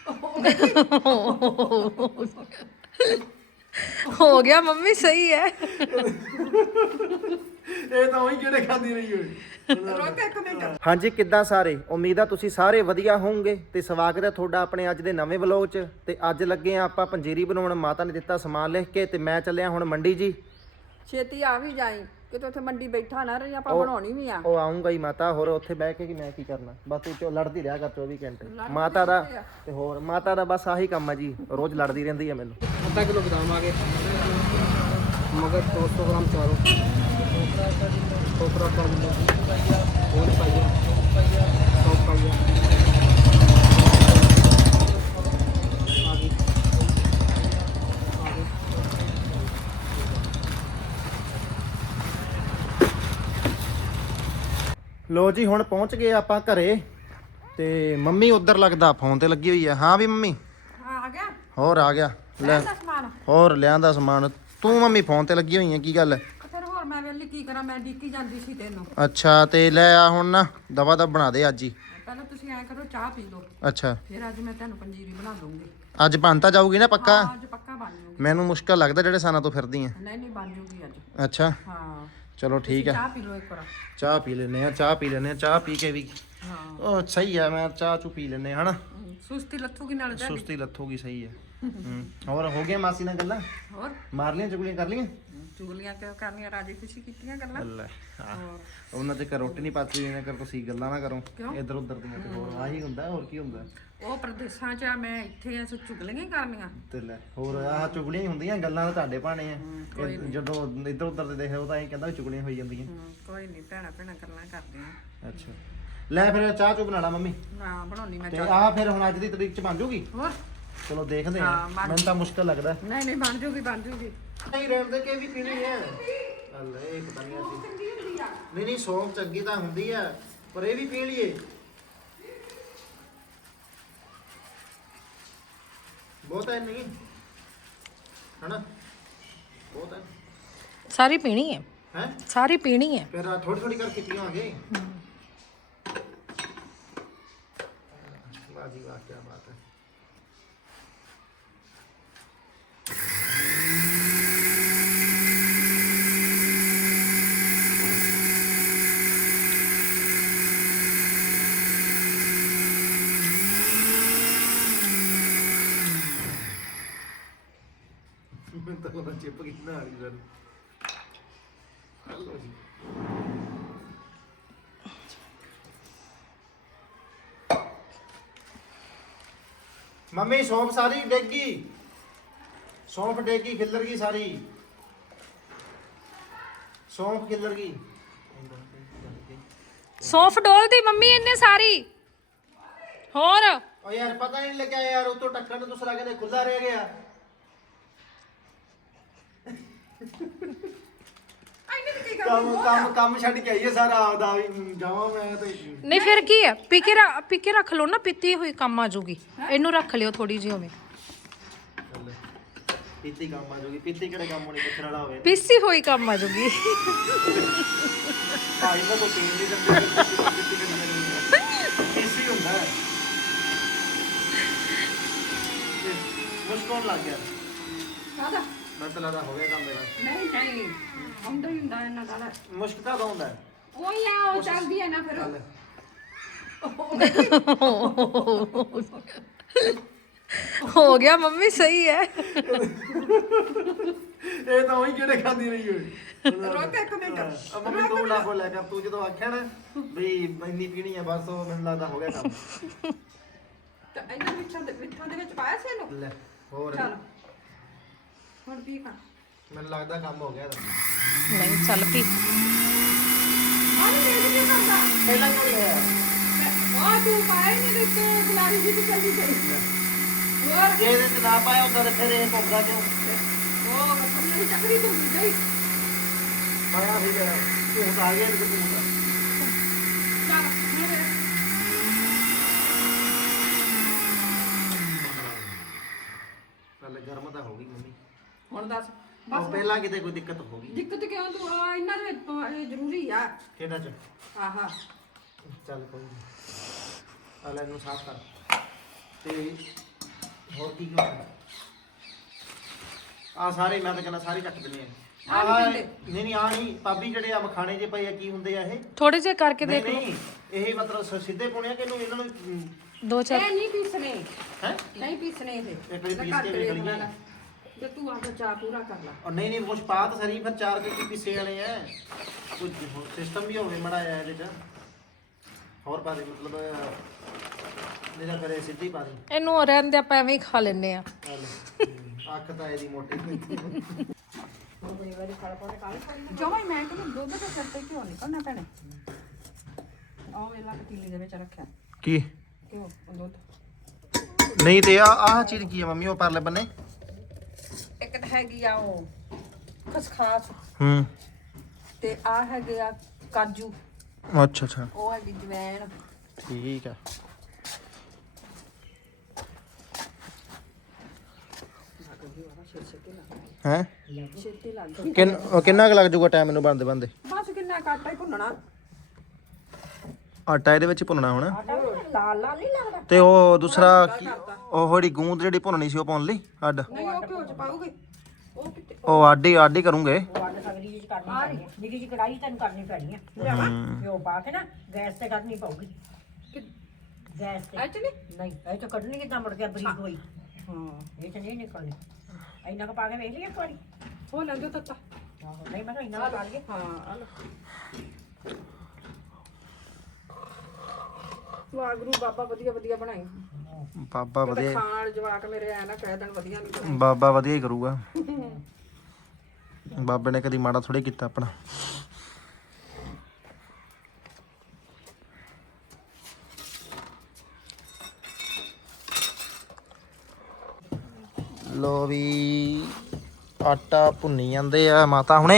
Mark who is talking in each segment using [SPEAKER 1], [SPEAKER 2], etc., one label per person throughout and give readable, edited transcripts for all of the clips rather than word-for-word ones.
[SPEAKER 1] हो गया मम्मी सही है।
[SPEAKER 2] ਇਹ ਤਾਂ ਉਹੀ ਕਿਹੜੇ ਖਾਂਦੀ ਰਹੀ ਹੋਈ।
[SPEAKER 3] ਰੁਕ ਇੱਕ ਮਿੰਟ।
[SPEAKER 2] ਹਾਂਜੀ ਕਿੱਦਾਂ ਸਾਰੇ, ਉਮੀਦ ਆ ਤੁਸੀਂ ਸਾਰੇ ਵਧੀਆ ਹੋਵੋਗੇ ਤੇ ਸਵਾਗਤ ਹੈ ਤੁਹਾਡਾ ਆਪਣੇ ਅੱਜ ਦੇ ਨਵੇਂ ਵਲੌਗ 'ਚ। ਤੇ ਅੱਜ ਲੱਗੇ ਆ ਆਪਾਂ ਪੰਜੀਰੀ ਬਣਾਉਣ। ਮਾਤਾ ਨੇ ਦਿੱਤਾ ਸਮਾਨ ਲਿਖ ਕੇ ਤੇ ਮੈਂ ਚੱਲਿਆ ਹੁਣ ਮੰਡੀ ਜੀ।
[SPEAKER 3] ਛੇਤੀ ਆ ਵੀ ਜਾਈ ਕਿਤੇ ਉੱਥੇ ਮੰਡੀ ਬੈਠਾ ਨਾ ਰਹੀ, ਆਪਾਂ ਬਣਾਉਣੀ ਵੀ ਆ।
[SPEAKER 2] ਉਹ ਆਉਂਗਾ ਹੀ ਮਾਤਾ, ਹੋਰ ਉੱਥੇ ਬਹਿ ਕੇ ਮੈਂ ਕੀ ਕਰਨਾ, ਬਸ ਤੂੰ ਲੜਦੀ ਰਿਹਾ ਕਰ 24 ਘੰਟੇ ਮਾਤਾ ਦਾ। ਤੇ ਹੋਰ ਮਾਤਾ ਦਾ ਬਸ ਆਹੀ ਕੰਮ ਆ ਜੀ, ਰੋਜ਼ ਲੜਦੀ ਰਹਿੰਦੀ ਹੈ ਮੈਨੂੰ।
[SPEAKER 4] आधा किलो बादाम आ गए, मगर 200 ग्राम चारों, खोपरा पाइया, और पाइया, सौ पाइया, आगे, आगे।
[SPEAKER 2] ਲੋ ਜੀ ਹੁਣ ਪਹੁੰਚ ਗਏ ਆਪਾਂ ਘਰੇ ਤੇ ਮੰਮੀ ਉਧਰ ਲੱਗਦਾ ਫੋਨ ਤੇ ਲੱਗੀ ਹੋਈ ਆ। ਹਾਂ ਵੀ ਮੰਮੀ
[SPEAKER 3] ਆ ਗਿਆ
[SPEAKER 2] ਹੋਰ ਆ ਗਿਆ ਲੈ,
[SPEAKER 3] ਸਮਾਨ।
[SPEAKER 2] ਹੋਰ ਲਿਆਂਦਾ ਸਮਾਨ। ਤੂੰ ਮੰਮੀ ਫੋਨ ਤੇ ਲੱਗੀ ਹੋਈ ਆ, ਕੀ ਗੱਲ ਹੈ?
[SPEAKER 3] ਫਿਰ ਹੋਰ ਮੈਂ ਵੇਲੀ ਕੀ ਕਰਾਂ, ਮੈਂ ਡੀਕੀ ਜਾਂਦੀ ਸੀ ਤੈਨੂੰ।
[SPEAKER 2] ਅੱਛਾ ਤੇ ਲੈ ਆ ਹੁਣ ਨਾ ਦਵਾ ਦਾ ਬਣਾ ਦੇ ਅੱਜ ਹੀ।
[SPEAKER 3] ਪਹਿਲਾਂ ਤੁਸੀਂ ਐ ਕਰੋ, ਚਾਹ ਪੀ ਲਓ,
[SPEAKER 2] ਅੱਛਾ
[SPEAKER 3] ਫਿਰ ਅੱਜ ਮੈਂ ਤੁਹਾਨੂੰ ਪੰਜੀਰੀ ਬਣਾ ਦੂੰਗੀ।
[SPEAKER 2] ਅੱਜ ਬਣਤਾ ਜਾਊਗੀ ਨਾ ਪੱਕਾ?
[SPEAKER 3] ਹਾਂ, ਅੱਜ ਪੱਕਾ ਬਣ ਜੂਗੀ।
[SPEAKER 2] ਮੈਨੂੰ ਮੁਸ਼ਕਲ ਲੱਗਦਾ ਜਿਹੜੇ ਸਾਨਾਂ ਤੋਂ ਫਿਰਦੀ ਆ।
[SPEAKER 3] ਨਹੀਂ ਨਹੀਂ, ਬਣ ਜੂਗੀ ਅੱਜ।
[SPEAKER 2] ਅੱਛਾ
[SPEAKER 3] ਹਾਂ
[SPEAKER 2] ਚਲੋ ਠੀਕ ਹੈ,
[SPEAKER 3] ਚਾਹ ਪੀ ਲਓ ਇੱਕ ਵਾਰ।
[SPEAKER 2] ਚਾਹ ਪੀ ਲੈਨੇ ਆ, ਚਾਹ ਪੀ ਲੈਨੇ ਆ, ਚਾਹ ਪੀ ਕੇ ਵੀ
[SPEAKER 3] ਹਾਂ
[SPEAKER 2] ਉਹ ਸਹੀ ਆ, ਮੈਂ ਚਾਹ ਚੂ ਪੀ ਲੈਨੇ ਆ ਹਨਾ,
[SPEAKER 3] ਸੁਸਤੀ ਲੱਥੂਗੀ ਨਾਲ ਤੁਹਾਡੀ।
[SPEAKER 2] ਸੁਸਤੀ ਲੱਥੂਗੀ। ਸਹੀ ਹੈ। ਹੋਰ ਹੋ ਗਿਆ ਮਾਸੀ ਨਾਲ ਗੱਲਾਂ?
[SPEAKER 3] ਹੋਰ
[SPEAKER 2] ਮਾਰ ਲੀਆਂ ਚੁਗਲੀਆਂ ਕਰ ਲੀਆਂ?
[SPEAKER 3] ਚੁਗਲੀਆਂ ਕਿਉਂ ਕਰਨੀਆਂ, ਰਾਜੀ ਖੁਸ਼ੀ ਕੀਤੀਆਂ ਗੱਲਾਂ।
[SPEAKER 2] ਲੈ ਉਹਨਾਂ ਤੇ ਰੋਟੀ ਨਹੀਂ ਪਾਤੀ ਇਹਨਾਂ ਕਰ, ਤੁਸੀਂ ਗੱਲਾਂ ਨਾ ਕਰੋ ਇੱਧਰ ਉੱਧਰ ਦੀਆਂ। ਤੇ ਹੋਰ ਆਹੀ ਹੁੰਦਾ, ਹੋਰ ਕੀ ਹੁੰਦਾ?
[SPEAKER 3] ਉਹ ਪ੍ਰਦੇਸ਼ਾਂ 'ਚ ਆ, ਮੈਂ ਇੱਥੇ ਆ, ਸੋ ਚੁਗਲੀਆਂ ਹੀ ਕਰਨੀਆਂ।
[SPEAKER 2] ਤੇ ਲੈ ਹੋਰ ਆਹ ਚੁਗਲੀਆਂ ਹੀ ਹੁੰਦੀਆਂ, ਗੱਲਾਂ ਤਾਂ ਤੁਹਾਡੇ ਭਾਣੇ ਆ। ਜਦੋਂ ਇੱਧਰ ਉੱਧਰ ਤੇ ਦੇਖੇ ਉਹ ਤਾਂ ਐਂ ਕਹਿੰਦਾ ਵੀ ਚੁਗਲੀਆਂ ਹੋਈ ਜਾਂਦੀਆਂ।
[SPEAKER 3] ਕੋਈ ਨਹੀਂ, ਭੈਣਾ ਭੈਣਾ ਗੱਲਾਂ ਕਰਦੀਆਂ।
[SPEAKER 2] ਅੱਛਾ ਲੈ ਫਿਰ ਚਾਹ ਚੂ ਬਣਾ ਲਾ ਮੰਮੀ।
[SPEAKER 3] ਨਾ ਬਣਾਉਣੀ ਮੈਂ
[SPEAKER 2] ਤੇ
[SPEAKER 3] ਚਾਹ।
[SPEAKER 2] ਆਹ ਫਿਰ ਹੁਣ ਅੱਜ ਦੀ ਤਰੀਕ ਚ ਬਣ ਜੂਗੀ?
[SPEAKER 3] ਹੋਰ
[SPEAKER 2] ਚਲੋ ਦੇਖਦੇ ਆ,
[SPEAKER 3] ਹਾਂ, ਬਣ
[SPEAKER 2] ਮੈਨੂੰ ਤਾਂ ਮੁਸ਼ਕਲ ਲੱਗਦਾ।
[SPEAKER 3] ਨਹੀਂ ਨਹੀਂ, ਬਣ ਜੂਗੀ ਬਣ ਜੂਗੀ।
[SPEAKER 2] ਨਹੀਂ ਰਹਿਣ ਦੇ ਕੇ ਵੀ ਪੀਣੀ ਹੈ। ਅੱਲੇ ਇਹ ਪਤਾ ਨਹੀਂ ਅਸੀਂ ਨਹੀਂ ਨਹੀਂ, ਸੌਂਫ ਚੰਗੀ ਤਾਂ ਹੁੰਦੀ ਆ, ਪਰ ਇਹ ਵੀ ਪੀ ਲਈਏ। ਬਹੁਤ ਹੈ ਨਹੀਂ ਹਨਾ, ਬਹੁਤ ਹੈ।
[SPEAKER 1] सारी पीनी है,
[SPEAKER 2] ਹੈ
[SPEAKER 1] सारी पीनी है।
[SPEAKER 2] ਫਿਰ ਥੋੜੀ ਥੋੜੀ ਕਰਕੇ ਪੀਵਾਂਗੇ। ਵਾਹ ਜੀ ਵਾਹ, ਕੀ ਬਾਤ ਹੈ। ਮੈਂ ਤਾਂ ਉਹਨਾਂ ਚਿਪ ਗਈ ਨਾ ਆ ਗਈ ਸਰ। ਹਲੋ ਜੀ ਮੰਮੀ ਸੌਂਫ ਸਾਰੀ ਡੇਗੀ, ਸੌਂਫ ਡੇਗੀ ਖਿੱਲਰ ਗਈ ਸਾਰੀ, ਸੌਂਫ ਖਿੱਲਰ ਗਈ।
[SPEAKER 1] सौंफ डोल दी मम्मी इन्ने सारी। और
[SPEAKER 2] ਓ ਯਾਰ ਪਤਾ ਨਹੀਂ ਲੱਗਿਆ ਯਾਰ, ਉਤੋਂ ਟੱਕਣ ਨੂੰ ਦੂਸਰਾ ਕਹਿੰਦੇ ਖੁੱਲਾ ਰਹਿ ਗਿਆ। ਕੰਮ ਛੱਡ ਕੇ ਆਈਏ ਸਾਰਾ ਆਪਦਾ ਵੀ ਜਾਵਾਂ ਮੈਂ ਤੇ।
[SPEAKER 1] नहीं फिर की है, पी के रख लो ना, पीती हुई काम आ जाऊगी। इनू रख लियो थोड़ी जी में,
[SPEAKER 2] ਪੀਤੀ ਕੰਮ ਆ ਜੂਗੀ। ਪੀਤੀ ਕਿਹੜੇ ਕੰਮ ਨਹੀਂ ਪੁੱਛਣ ਵਾਲਾ ਹੋਵੇ।
[SPEAKER 1] पीसी हुई काम आ जाऊगी।
[SPEAKER 2] ਭਾਈ ਦਾ ਕੋਈ ਪੀਣ ਦੀ ਤਾਂ ਪੀਸੀ ਹੁੰਦਾ ਹੈ। ਮੁਸ਼ਕਲ ਲੱਗ ਗਿਆ।
[SPEAKER 3] ਕਾਹਦਾ?
[SPEAKER 2] ਮੈਂ ਤਾਂ ਲੱਗਦਾ ਹੋ ਗਿਆ ਕੰਮ ਮੇਰਾ।
[SPEAKER 3] ਨਹੀਂ ਨਹੀਂ, ਹੁੰਦਾ ਹੀ ਹੁੰਦਾ ਇਹਨਾਂ ਦਾ।
[SPEAKER 2] ਮੁਸ਼ਕ ਤਾਂ ਹੁੰਦਾ ਹੈ।
[SPEAKER 3] ਉਹੀ ਆ, ਉਹ ਚੱਲਦੀ ਹੈ ਨਾ ਫਿਰ।
[SPEAKER 2] ਚੱਲ।
[SPEAKER 1] हो गया मम्मी सही है।
[SPEAKER 2] ਇਹ ਤਾਂ ਉਹੀ ਕਿਹੜੇ ਖਾਂਦੀ ਰਹੀ ਹੋਈ।
[SPEAKER 3] ਰੁਕ ਇੱਕ ਮਿੰਟ।
[SPEAKER 2] ਮੰਮੀ ਤੂੰ ਨਾ ਬੋਲਿਆ ਕਰ, ਤੂੰ ਜਦੋਂ ਆਖਿਆ ਨਾ ਵੀ ਇੰਨੀ ਪੀਣੀ ਆ ਬਸ, ਉਹ ਮੈਨੂੰ ਲੱਗਦਾ ਹੋ ਗਿਆ ਕੰਮ।
[SPEAKER 3] ਤਾਂ ਇਹਨਾਂ ਮਿੱਠਾਂ ਦੇ ਵਿੱਚ ਪਾਇਆ ਸੀ ਇਹਨੂੰ।
[SPEAKER 2] ਲੈ ਹੋਰ
[SPEAKER 3] ਚੱਲ ਹੁਣ ਪੀ ਖਾ।
[SPEAKER 2] ਮੈਨੂੰ ਲੱਗਦਾ ਕੰਮ ਹੋ ਗਿਆ ਇਹਦਾ।
[SPEAKER 1] नहीं चल पी।
[SPEAKER 3] ਆਹ ਤੇਜ਼ ਕਿਉਂ ਕਰਦਾ?
[SPEAKER 2] ਪਹਿਲਾਂ ਕਿਉਂ ਨਹੀਂ ਹੋਇਆ?
[SPEAKER 3] ਆਹ ਤੂੰ ਪਾਇਆ ਨਹੀਂ ਦਿੱਤੇ, ਗੁਲਾਬੀ ਜੀ ਦੀ ਚੱਲਦੀ ਪਈ। ਹੋਰ
[SPEAKER 2] ਜੇ ਇਹਦੇ ਚ ਨਾ ਪਾਇਆ ਉਦੋਂ ਤੇ ਫਿਰ ਇਹ ਭੁੱਖਦਾ ਕਿਉਂ?
[SPEAKER 3] ਉਹ ਮਤਲਬ ਨਹੀਂ ਚੱਕਰੀ ਤੋਂ ਗਈ।
[SPEAKER 2] ਪਾਇਆ ਫਿਰ ਭੂਤ ਆ ਗਿਆ, ਇਹਦੇ ਭੂਤ।
[SPEAKER 3] ਚੱਲ ਮੇਰੇ
[SPEAKER 2] ਪਹਿਲੇ ਗਰਮ ਤਾਂ ਹੋ ਗਈ ਮੰਮੀ।
[SPEAKER 3] ਹੁਣ ਦੱਸ
[SPEAKER 2] ਉਹ
[SPEAKER 3] ਬਸ।
[SPEAKER 2] ਪਹਿਲਾਂ ਕਿਤੇ ਕੋਈ ਦਿੱਕਤ ਹੋ ਗਈ?
[SPEAKER 3] ਦਿੱਕਤ ਕਿਉਂ? ਤੂੰ ਆ ਇਹਨਾਂ ਦੇ ਵਿੱਚ ਇਹ ਜ਼ਰੂਰੀ ਆ।
[SPEAKER 2] ਕਿਹੜਾ ਚ?
[SPEAKER 3] ਆਹਾ
[SPEAKER 2] ਚੱਲ ਕੋਈ ਨਹੀਂ, ਆਲੇ ਨੂੰ ਸਾਫ਼ ਕਰ ਤੇ ਹੋਰ ਕੀ ਆ ਸਾਰੇ ਮੈਂ ਤਾਂ ਕਹਿੰਦਾ ਸਾਰੇ ਚੱਕ ਦਿੰਦੇ ਆ ਨਹੀਂ ਆ ਨਹੀਂ ਪਾਬੀ ਜਿਹੜੇ ਆ ਮਖਾਣੇ ਜੇ ਪਏ ਆ ਕੀ ਹੁੰਦੇ ਆ ਇਹ
[SPEAKER 1] ਥੋੜੇ ਜਿਹੇ ਕਰਕੇ ਦੇਖ ਲਓ
[SPEAKER 2] ਨਹੀਂ ਇਹ ਮਤਲਬ ਸਿੱਧੇ ਪਾਉਣੇ ਆ ਕਿ ਇਹਨੂੰ ਇਹਨਾਂ ਨੂੰ
[SPEAKER 1] ਦੋ ਚਾਰ
[SPEAKER 3] ਇਹ ਨਹੀਂ ਪੀਸਣੇ
[SPEAKER 2] ਹੈ
[SPEAKER 3] ਨਹੀਂ ਪੀਸਣੇ ਇਹ
[SPEAKER 2] ਇੱਕ ਵਾਰੀ ਪੀਸ ਕੇ ਵੇਖ ਲਈਏ
[SPEAKER 3] ਜੇ ਤੂੰ ਆਪਦਾ ਚਾਹ ਪੂਰਾ ਕਰ ਲੈ
[SPEAKER 2] ਔਰ ਨਹੀਂ ਕੁਛ ਪਾ ਤਾਂ ਸਰੀ ਫਿਰ 4 ਕੇ ਪੀਸੇ ਵਾਲੇ ਆ ਕੁਝ ਸਿਸਟਮ ਵੀ ਹੋਵੇ ਮੜਾ ਆ ਇਹਦੇ ਚ ਹੋਰ ਪਾ ਦੇ ਮਤਲਬ ਜਿਹੜਾ ਕਰੇ ਸਿੱਧੀ ਪਾ ਦੇ
[SPEAKER 1] ਇਹਨੂੰ ਰਹਿਣ ਦੇ ਆਪਾਂ ਐਵੇਂ ਹੀ ਖਾ ਲੈਨੇ ਆ
[SPEAKER 2] ਅੱਖ ਤਾਂ ਇਹਦੀ ਮੋਟੀ
[SPEAKER 3] ਜਮਾਂ ਹੀ ਮੈਂ ਕਹਿੰਦਾ ਦੁੱਧ ਦੇ ਸਿਰ ਤੇ ਕਿਉਂ ਨਿਕਲਣਾ ਭੈਣੇ ਆਹ ਵੇਲਾ ਪਤੀਲੀ ਦੇ ਵਿੱਚ ਰੱਖਿਆ
[SPEAKER 2] ਕੀ
[SPEAKER 3] ਕਿਉਂ ਦੁੱਧ
[SPEAKER 2] ਨਹੀਂ ਤੇ ਆਹ ਚੀਜ਼ ਕੀ ਹੈ ਮੰਮੀ ਉਹ ਪਰਲੇ ਬੰਨੇ
[SPEAKER 3] ਇੱਕ ਤਾਂ ਹੈਗੀ ਆ ਉਹ ਖਸਖਾਸ
[SPEAKER 2] ਹੂੰ
[SPEAKER 3] ਤੇ ਆ ਹੈਗੇ ਆ ਕਾਜੂ
[SPEAKER 2] ਅੱਛਾ ਅੱਛਾ
[SPEAKER 3] ਉਹ ਹੈਗੀ ਜਵੈਣ
[SPEAKER 2] ਠੀਕ ਆ ਹੈ
[SPEAKER 3] ਛੇਤੀ ਲੱਗ ਗਈ
[SPEAKER 2] ਕਿੰਨਾ ਕੁ ਲੱਗ ਜਾਊਗਾ ਟਾਈਮ ਮੈਨੂੰ ਬਣਦੇ ਬੰਦੇ
[SPEAKER 3] ਬਸ ਕਿੰਨਾ ਕਾਟਾ ਹੀ ਭੁੰਨਣਾ
[SPEAKER 2] ਆਟਾ ਇਹਦੇ ਵਿੱਚ ਭੁੰਨਣਾ ਹੁਣ
[SPEAKER 3] ਲਾਲ ਲਾਲ ਨਹੀਂ ਲੱਗਦਾ
[SPEAKER 2] ਤੇ ਉਹ ਦੂਸਰਾ ਉਹ ਜਿਹੜੀ ਗੂੰਦ ਜਿਹੜੀ ਭੁੰਨਣੀ ਸੀ ਉਹ ਪਾਉਣ ਲਈ ਅੱਡ
[SPEAKER 3] ਨਹੀਂ ਉਹ ਘਿਓ ਚ ਪਾਉਗੇ ਉਹ ਕਿਤੇ
[SPEAKER 2] ਉਹ ਆਡੀ ਕਰੂੰਗੇ
[SPEAKER 5] ਨਿੱਕੀ ਜਿਹੀ ਕੜਾਈ ਤੈਨੂੰ ਕਰਨੀ ਪੈਣੀ ਆ ਘਿਓ ਪਾ ਕੇ ਨਾ ਗੈਸ ਤੇ ਕਰਨੀ ਪਊਗੀ ਗੈਸ ਤੇ
[SPEAKER 3] ਐਕਚੁਅਲੀ
[SPEAKER 5] ਨਹੀਂ ਇਹ ਤਾਂ ਕੱਢਣੀ ਕਿੱਦਾਂ ਮੁੜ ਕੇ ਬਰੀਕ ਹੋਈ
[SPEAKER 3] ਹਾਂ
[SPEAKER 5] ਇਹ ਤਾਂ ਨਹੀਂ ਨਿਕਲਣੀ ਇੰਨਾ ਕੁ ਪਾ ਕੇ ਵੇਖ ਲਈਏ ਇੱਕ ਵਾਰੀ
[SPEAKER 3] ਹੋ ਲੈਂਦੇ ਤੱਤਾ
[SPEAKER 5] ਆਹੋ ਨਹੀਂ ਮੈਂ ਤਾਂ ਇੰਨਾ ਕੁ ਪਾ ਲਈਏ
[SPEAKER 3] ਹਾਂ ਆ ਲੋ ਵਾਗਰੂ ਬਾਬਾ ਵਧੀਆ ਵਧੀਆ ਬਣਾਈ
[SPEAKER 2] ਬਾਬਾ ਵਧੀਆ
[SPEAKER 3] ਖਾਣ ਵਾਲੇ ਜਵਾਕ ਮੇਰੇ ਐ ਨਾ ਕਹਿ ਦੇਣ ਵਧੀਆ ਨਹੀਂ ਬਣੀ।
[SPEAKER 2] ਬਾਬਾ ਵਧੀਆ ਹੀ ਕਰੂਗਾ ਬਾਬੇ ਨੇ ਕਦੀ ਮਾੜਾ ਥੋੜੇ ਕੀਤਾ ਆਪਣਾ ਲੋ ਵੀ ਆਟਾ ਭੁੰਨੀ ਜਾਂਦੇ ਆ ਮਾਤਾ ਹੁਣੇ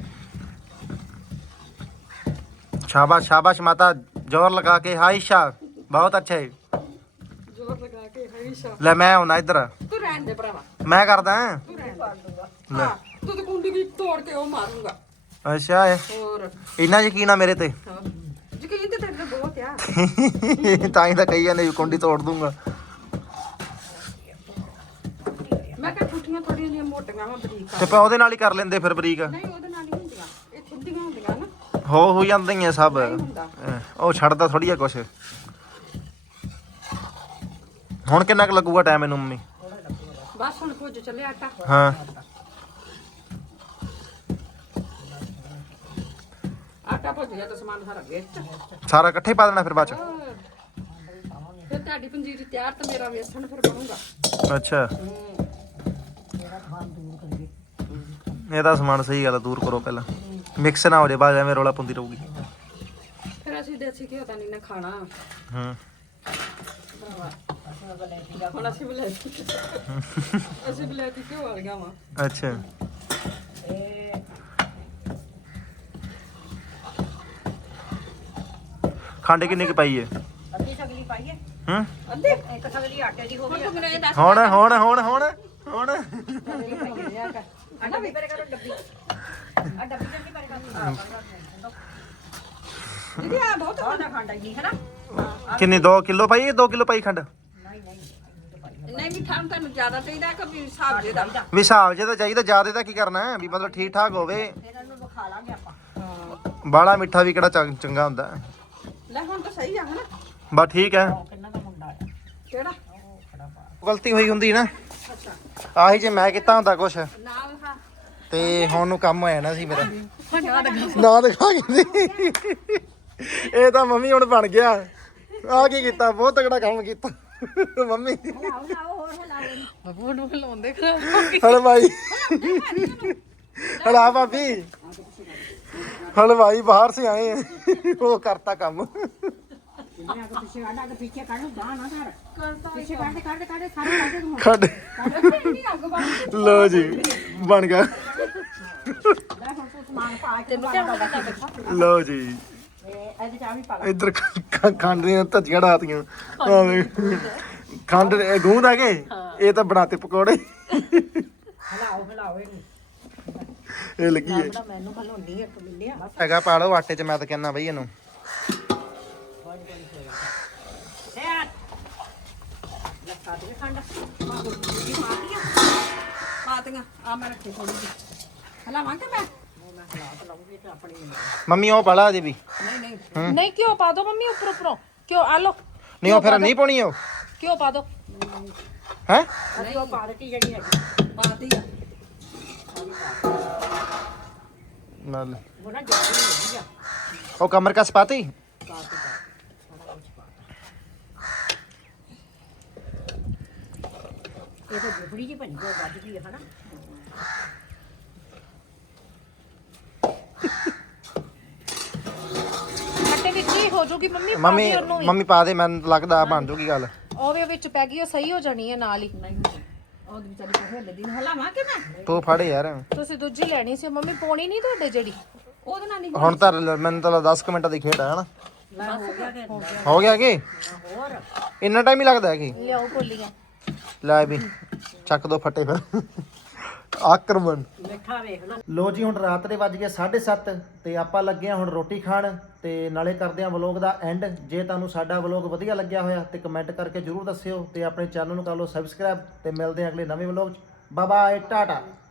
[SPEAKER 2] शाबाश शाबाश माता जोर लगा के हाय शाह बहुत अच्छे
[SPEAKER 3] ਜ਼ੋਰ ਲਗਾ ਕੇ ਹਮੇਸ਼ਾ
[SPEAKER 2] ले मैं हूं ना इधर
[SPEAKER 3] ਤੂੰ ਰਹਿਣ ਦੇ ਭਰਾਵਾ
[SPEAKER 2] मैं करदा हां
[SPEAKER 3] ਤੂੰ ਰਹਿਣ ਦੇ ਹਾਂ ਤੂੰ ਤੇ ਕੁੰਡੀ ਵੀ ਤੋੜ ਕੇ ਉਹ ਮਾਰੂੰਗਾ
[SPEAKER 2] अच्छा है
[SPEAKER 3] ਹੋਰ
[SPEAKER 2] इन्ना यकीन आ मेरे ते
[SPEAKER 3] ਹਾਂ ਯਕੀਨ ਤੇ ਤੇਰੇ ਤੇ ਬਹੁਤ ਆ
[SPEAKER 2] ਤਾਂ ਹੀ ਤਾਂ ਕਹੀ ਜਾਂਦੇ ਕੁੰਡੀ ਤੋੜ ਦੂੰਗਾ
[SPEAKER 3] ਮੈਂ ਕਿਹਾ ਠੁੱਠੀਆਂ ਥੋੜੀਆਂ ਜਿਹੀਆਂ ਮੋਟੀਆਂ ਵਾ ਬਰੀਕ
[SPEAKER 2] ਤੇ ਪਾ ਉਹਦੇ ਨਾਲ ਹੀ ਕਰ ਲੈਂਦੇ ਫਿਰ ਬਰੀਕ
[SPEAKER 3] ਨਹੀਂ ਉਹਦੇ ਨਾਲ ਹੀ ਹੁੰਦੀਆਂ ਇਹ ਸਿੱਧੀਆਂ ਹੁੰਦੀਆਂ ਨਾ
[SPEAKER 2] ਹੋ ਜਾਂਦੀਆਂ ਸਭ
[SPEAKER 3] ਹੁੰਦਾ
[SPEAKER 2] ਉਹ ਛੱਡਦਾ ਥੋੜੀ ਆ ਕੁਛ ਹੁਣ ਕਿੰਨਾ ਕੁ ਲੱਗੂਗਾ ਟਾਈਮ ਇਹਨੂੰ ਮੰਮੀ
[SPEAKER 3] ਬਸ ਹੁਣ ਭੁੱਜ ਚੱਲੇ ਆਟਾ
[SPEAKER 2] ਹਾਂ
[SPEAKER 3] ਆਟਾ ਭੁੱਜ ਗਿਆ ਤਾਂ ਸਮਾਨ ਸਾਰਾ ਵਿੱਚ
[SPEAKER 2] ਸਾਰਾ ਇਕੱਠੇ ਪਾ ਦੇਣਾ ਫਿਰ ਬਾਅਦ ਚ
[SPEAKER 3] ਫਿਰ ਤੁਹਾਡੀ ਪੰਜੀਰੀ ਤਿਆਰ ਤੇ ਮੇਰਾ ਵੇਸਣ ਫਿਰ ਬਣੂਗਾ
[SPEAKER 2] ਅੱਛਾ ਇਹਦਾ ਸਮਾਨ ਸਹੀ ਗੱਲ ਆ, ਦੂਰ ਕਰੋ ਪਹਿਲਾਂ ਮਿਕਸ ਨਾ ਹੋ ਜਾਏ ਬਾਅਦ ਐਵੇਂ ਰੋਲਾ ਪੁੰਦੀ ਰਹੂਗੀ
[SPEAKER 3] ਫਿਰ ਅਸੀਂ ਦੇਸੀ ਘਿਓ ਤਾਂ ਨਹੀਂ ਨਾ ਖਾਣਾ
[SPEAKER 2] ਹੂੰ
[SPEAKER 3] ਹੁਣ ਅਸੀਂ ਬਲੈਤੀ ਘਿਓ ਵਾਲੀਆਂ ਵਾ
[SPEAKER 2] ਅੱਛਾ ਖੰਡ ਕਿੰਨੀ ਕੁ ਪਾਈ ਹੈ
[SPEAKER 5] ਅੱਧੀ ਸਗਲੀ ਪਾਈਏ
[SPEAKER 2] ਹੂੰ
[SPEAKER 3] ਅੱਧੇ
[SPEAKER 5] ਇੱਕ ਸਗਲੀ ਆਟੇ ਦੀ ਹੋ ਗਈ
[SPEAKER 3] ਹੁਣ ਮੈਨੂੰ ਇਹ ਦੱਸ
[SPEAKER 2] ਹੁਣ
[SPEAKER 5] ਆ ਡੱਬੀ ਪਰੇ ਕਰੋ ਡੱਬੀ ਆ ਡੱਬੀ ਜਲਦੀ ਪਰੇ ਕਰੋ
[SPEAKER 3] ਦੀਦੀ ਆ ਬਹੁਤ
[SPEAKER 5] ਆਹ ਨਾ ਖੰਡ ਨਹੀਂ ਹੈ ਨਾ
[SPEAKER 2] ਕਿੰਨੀ 2 ਕਿਲੋ ਪਾਈ 2 ਕਿਲੋ ਪਾਈ ਖੰਡ
[SPEAKER 3] ਨਹੀਂ ਮਿੱਠਾ ਹੁਣ ਤੁਹਾਨੂੰ ਜ਼ਿਆਦਾ ਚਾਹੀਦਾ ਕਿ ਵੀ ਹਿਸਾਬ ਦੇ ਦਾ
[SPEAKER 2] ਵੀ ਹਿਸਾਬ ਜੇ ਤਾਂ ਚਾਹੀਦਾ ਜ਼ਿਆਦਾ ਤਾਂ ਕੀ ਕਰਨਾ ਹੈ ਵੀ ਮਤਲਬ ਠੀਕ ਠਾਕ ਹੋਵੇ
[SPEAKER 5] ਇਹਨਾਂ ਨੂੰ ਵਿਖਾ ਲਾਂਗੇ ਆਪਾਂ
[SPEAKER 3] ਹਾਂ
[SPEAKER 2] ਬਾਲਾ ਮਿੱਠਾ ਵੀ ਕਿਹੜਾ ਚੰਗਾ ਹੁੰਦਾ
[SPEAKER 3] ਲੈ ਹੁਣ ਤਾਂ ਸਹੀ ਆ ਹਨਾ
[SPEAKER 2] ਬਸ ਠੀਕ ਹੈ
[SPEAKER 5] ਕਿੰਨਾ ਦਾ ਮੁੰਡਾ ਆ
[SPEAKER 3] ਕਿਹੜਾ
[SPEAKER 2] ਗਲਤੀ ਹੋਈ ਹੁੰਦੀ ਨਾ
[SPEAKER 3] ਅੱਛਾ
[SPEAKER 2] ਆਹੀ ਜੇ ਮੈਂ ਕੀਤਾ ਹੁੰਦਾ ਕੁਛ
[SPEAKER 3] ਨਾਲ ਹਾਂ
[SPEAKER 2] ਤੇ ਹੁਣ ਨੂੰ ਕੰਮ ਹੋਇਆ ਨਾ ਸੀ ਮੇਰਾ ਨਾ ਦਿਖਾ ਕੇ ਇਹ ਤਾਂ ਮੰਮੀ ਹੁਣ ਬਣ ਗਿਆ ਆ ਕੀ ਕੀਤਾ ਬਹੁਤ ਤਗੜਾ ਕੰਮ ਕੀਤਾ ਮੰਮੀ
[SPEAKER 1] ਬੱਬੂ ਨੂੰ ਲਾਉਂਦੇ ਖਰਾਬ
[SPEAKER 2] ਹਲ ਭਾਈ ਹਲਾ ਭਾਬੀ ਹਲ ਭਾਈ ਬਾਹਰ से आए हैं वो करता काम
[SPEAKER 5] ਕਿੰਨੇ ਆ ਪਿੱਛੇ ਆਡਾ ਕੇ ਪਿੱਛੇ ਕੱਢ ਜਾ ਨਾ ਕਰ ਪਿੱਛੇ ਕੱਢ ਸਾਰੇ ਕੱਢ ਦੂੰ
[SPEAKER 2] ਖੜ
[SPEAKER 3] ਨਹੀਂ ਅੱਗ ਬਣ
[SPEAKER 2] ਲੋ ਜੀ ਬਣ ਗਿਆ
[SPEAKER 5] ਲੈ ਹੁਣ ਤੂੰ ਸਮਾਨ ਪਾ ਕੇ
[SPEAKER 2] ਲੋ ਜੀ
[SPEAKER 5] ਤੇ ਇਹਦੇ ਚ ਆ ਵੀ ਪਾ ਲਾ
[SPEAKER 2] ਇੱਧਰ ਖੰਡ ਦੀਆਂ ਧੱਜੀਆਂ ਡਾਤੀਆਂ ਆਵੇ ਖੰਡ ਗੂੰਦ ਆ ਗਏ ਇਹ ਤਾਂ ਬਣਾਤੇ ਪਕੌੜੇ
[SPEAKER 5] ਹਿਲਾਓ ਇਹਨੂੰ
[SPEAKER 2] ਇਹ ਲੱਗੀ ਹੈ
[SPEAKER 5] ਜਿਹੜਾ ਮੈਨੂੰ ਖਲੋਣੀ ਇੱਕ ਮਿਲਿਆ
[SPEAKER 2] ਹੈਗਾ ਪਾ ਲਓ ਆਟੇ 'ਚ ਮੈਂ ਤਾਂ ਕਹਿੰਦਾ ਬਈ ਇਹਨੂੰ
[SPEAKER 5] ਖਾਤੇ ਖੰਡ
[SPEAKER 3] ਆਹੋ ਜੀ ਪਾਤੀਆਂ ਆ ਮੈਂ ਰੱਖੇ ਥੋੜੀ ਜਿਹੀ ਹਲਾਵਾਂਗੇ ਮੈਂ
[SPEAKER 5] ਉਹ ਮੈਂ ਹਾਲਾਤ ਲਾਉਂਗੀ ਤੇ ਆਪਣੀ
[SPEAKER 2] ਮੰਮੀ ਉਹ ਪਾਲਾ ਅਜੇ ਵੀ
[SPEAKER 3] ਨਹੀਂ ਨਹੀਂ
[SPEAKER 1] ਨਹੀਂ ਘਿਓ ਪਾ ਦੋ ਮੰਮੀ ਉੱਪਰ ਉੱਪਰੋਂ ਘਿਓ ਆ ਲੋ
[SPEAKER 2] ਨਹੀਂ ਉਹ ਫਿਰ ਨਹੀਂ ਪਾਉਣੀ ਉਹ
[SPEAKER 1] ਘਿਓ ਪਾ ਦੋ
[SPEAKER 2] ਹੈ
[SPEAKER 5] ਅਸੀਂ ਉਹ ਪਾ ਦਿੱਤੀ ਜਿਹੜੀ ਹੈਗੀ
[SPEAKER 3] ਪਾਤੀ ਆ
[SPEAKER 2] ਨਾਲ
[SPEAKER 5] ਉਹ ਨਾ ਜਲਦੀ ਨਹੀਂ ਆ
[SPEAKER 2] ਉਹ ਕਮਰ ਕਸ ਪਾਤੀ
[SPEAKER 5] ਸਾਰਾ ਕੁਝ ਪਾਤਾ ਇਹ ਤਾਂ ਬੁੜੀ ਜੀ ਬਣੀ ਉਹ ਵੱਜ ਗਈ ਹੈ ਹਨਾ
[SPEAKER 1] ਆਟੇ ਵਿੱਚ ਹੀ ਹੋ ਜੂਗੀ ਮੰਮੀ ਪਾ
[SPEAKER 2] ਮੰਮੀ
[SPEAKER 1] ਦੇ ਉਹਨੂੰ ਵੀ
[SPEAKER 2] ਮੰਮੀ ਪਾ ਦੇ ਮੈਨੂੰ ਲੱਗਦਾ ਬਣ ਜੂਗੀ ਗੱਲ
[SPEAKER 1] ਉਹਦੇ ਵਿੱਚ ਪੈ ਗਈ ਉਹ ਸਹੀ ਹੋ ਜਾਣੀ ਹੈ ਨਾਲ ਹੀ
[SPEAKER 3] ਨਹੀਂ ਉਹਦੀ ਵਿਚਾਰੀ ਕੋਲ ਹਿੱਲਦੀ ਨਹੀਂ ਹਲਾਵਾਂਗੇ ਮੈਂ
[SPEAKER 2] ਤੂੰ ਫੜ ਯਾਰ
[SPEAKER 1] ਤੁਸੀਂ ਦੂਜੀ ਲੈਣੀ ਸੀ ਮੰਮੀ ਪਾਉਣੀ ਨਹੀਂ ਤੁਹਾਡੇ ਜਿਹੜੀ
[SPEAKER 3] ਉਹਦੇ ਨਾਲ ਨਹੀਂ
[SPEAKER 2] ਹੁਣ ਤਾਂ ਮੈਨੂੰ ਤਾਂ 10 ਮਿੰਟਾਂ ਦੀ ਖੇਡ ਆ ਹਨਾ
[SPEAKER 5] ਲੈ ਹੋ ਗਿਆ ਕਿ
[SPEAKER 2] ਹੋ ਗਿਆ ਕੀ
[SPEAKER 5] ਹੋਰ
[SPEAKER 2] ਇੰਨਾ ਟਾਈਮ ਹੀ ਲੱਗਦਾ ਹੈ ਕੀ
[SPEAKER 1] ਲਿਆਓ ਕੋਲੀਆਂ
[SPEAKER 2] ਲੈ ਵੀ ਚੱਕ ਦੋ ਫੱਟੇ ਫਿਰ ਆਕਰਮਣ
[SPEAKER 5] ਮਿੱਠਾ ਵੇਖ ਲਓ
[SPEAKER 2] ਲੋ ਜੀ ਹੁਣ ਰਾਤ ਦੇ ਵੱਜ ਗਏ 7:30 ਤੇ ਆਪਾਂ ਲੱਗੇ ਆ ਹੁਣ ਰੋਟੀ ਖਾਣ ਤੇ ਨਾਲੇ ਕਰਦੇ ਆ ਵਲੌਗ ਦਾ ਐਂਡ ਜੇ ਤੁਹਾਨੂੰ ਸਾਡਾ ਵਲੌਗ ਵਧੀਆ ਲੱਗਿਆ ਹੋਇਆ ਤੇ ਕਮੈਂਟ ਕਰਕੇ ਜਰੂਰ ਦੱਸਿਓ ਤੇ ਆਪਣੇ ਚੈਨਲ ਨੂੰ ਕਰ ਲਓ ਸਬਸਕ੍ਰਾਈਬ ਤੇ ਮਿਲਦੇ ਆ ਅਗਲੇ ਨਵੇਂ ਵਲੌਗ 'ਚ ਬਾਏ ਬਾਏ ਟਾਟਾ